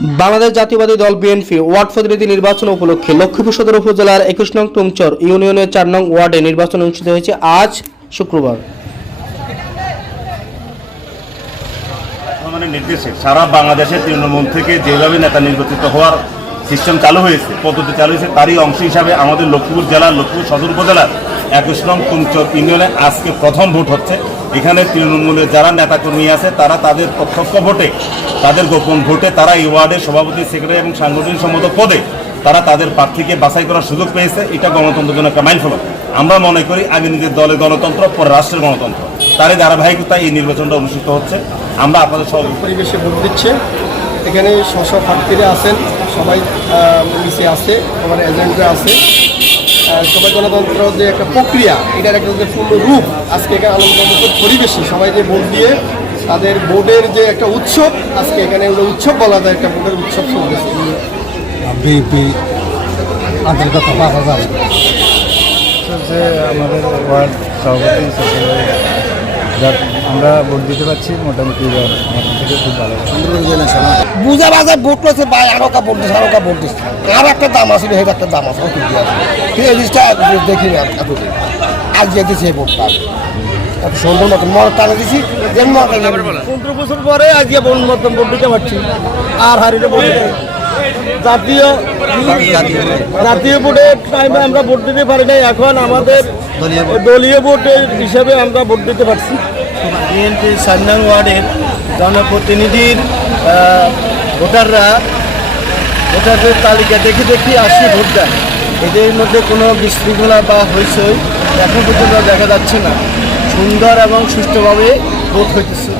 বাংলাদেশ জাতীয়বাদী দল BNP word প্রতিনিধি নির্বাচন উপলক্ষে লক্ষ্মীপুর সদর উপজেলার একুশ নং টুংচর ইউনিয়নের চার নং ওয়ার্ডে নির্বাচন অনুষ্ঠিত হয়েছে আজ শুক্রবার। নির্দেশে সারা বাংলাদেশে তৃণমূল থেকে যেভাবে নেতা নির্বাচিত হওয়ার সিস্টেম চালু হয়েছে, পদ্ধতি চালু হয়েছে, তারই অংশ হিসাবে আমাদের লক্ষ্মীপুর জেলার লক্ষ্মীপুর সদর উপজেলার একুশ নং কুমচর ইউনিয়নে আজকে প্রথম ভোট হচ্ছে। এখানে তৃণমূলের যারা নেতাকর্মী আছে, তারা তাদের প্রত্যক্ষ ভোটে, তাদের গোপন ভোটে তারা এই ওয়ার্ডের সভাপতি, সেক্রেটারি এবং সাংগঠনিক সম্মত পদে তারা তাদের প্রার্থীকে বাছাই করার সুযোগ পেয়েছে। এটা গণতন্ত্রের জন্য একটা মাইল ফলক আমরা মনে করি আগে নিজের দলের গণতন্ত্র, পরে রাষ্ট্রের গণতন্ত্র। তারই ধারাবাহিকতায় এই নির্বাচনটা অনুষ্ঠিত হচ্ছে। আমরা আপনাদের সহ পরিবেশে ভোট দিচ্ছে। এখানে স্ব প্রার্থীরা আছেন। সবাই মিশে আছে আমার এজেন্টরা আছে। সবাই গণতন্ত্র যে একটা প্রক্রিয়া এটার একটা যে পূর্ণ রূপ। আজকে এখানে আনন্দমুখর পরিবেশে সবাই যে ভোট দিয়ে তাদের ভোটের যে একটা উৎসব আজকে এখানে ওটা উৎসব বলা যায় একটা ভোটের উৎসব চলতেছে। বিএনপি আন্তর্জাতিক পাঁচ যায়। যে আমাদের ওয়ার্ড সভাপতি সেক্রেটারি আমরা ভোট দিতে পারছি মোটামুটি এবার থেকে খুব ভালো বুঝা বাজার ভোট করছে ভাই আরও কা ভোট দিচ্ছে আরও কা ভোট দিচ্ছে আর একটা দাম আছে হের একটা দাম আছে ঠিক আছে জিনিসটা দেখি না এতদিন আজ যে দিচ্ছে এই ভোটটা এত সুন্দর মতন মর টানে দিছি যেমন পনেরো বছর পরে আজকে মতন ভোট দিতে পারছি আর হারিয়ে ভোট জাতীয় টাইমে আমরা ভোট দিতে পারি নাই। এখন আমাদের দলীয় ভোটের হিসাবে আমরা ভোট দিতে পারছি। বিএনপি ওয়ার্ডের জনপ্রতিনিধির ভোটাররা ভোটারদের তালিকা দেখে দেখি আসি ভোট দেয়। এদের মধ্যে কোনো বিশৃঙ্খলা বা হইচই এখন পর্যন্ত দেখা যাচ্ছে না। সুন্দর এবং সুষ্ঠুভাবে ভোট হইতেছে।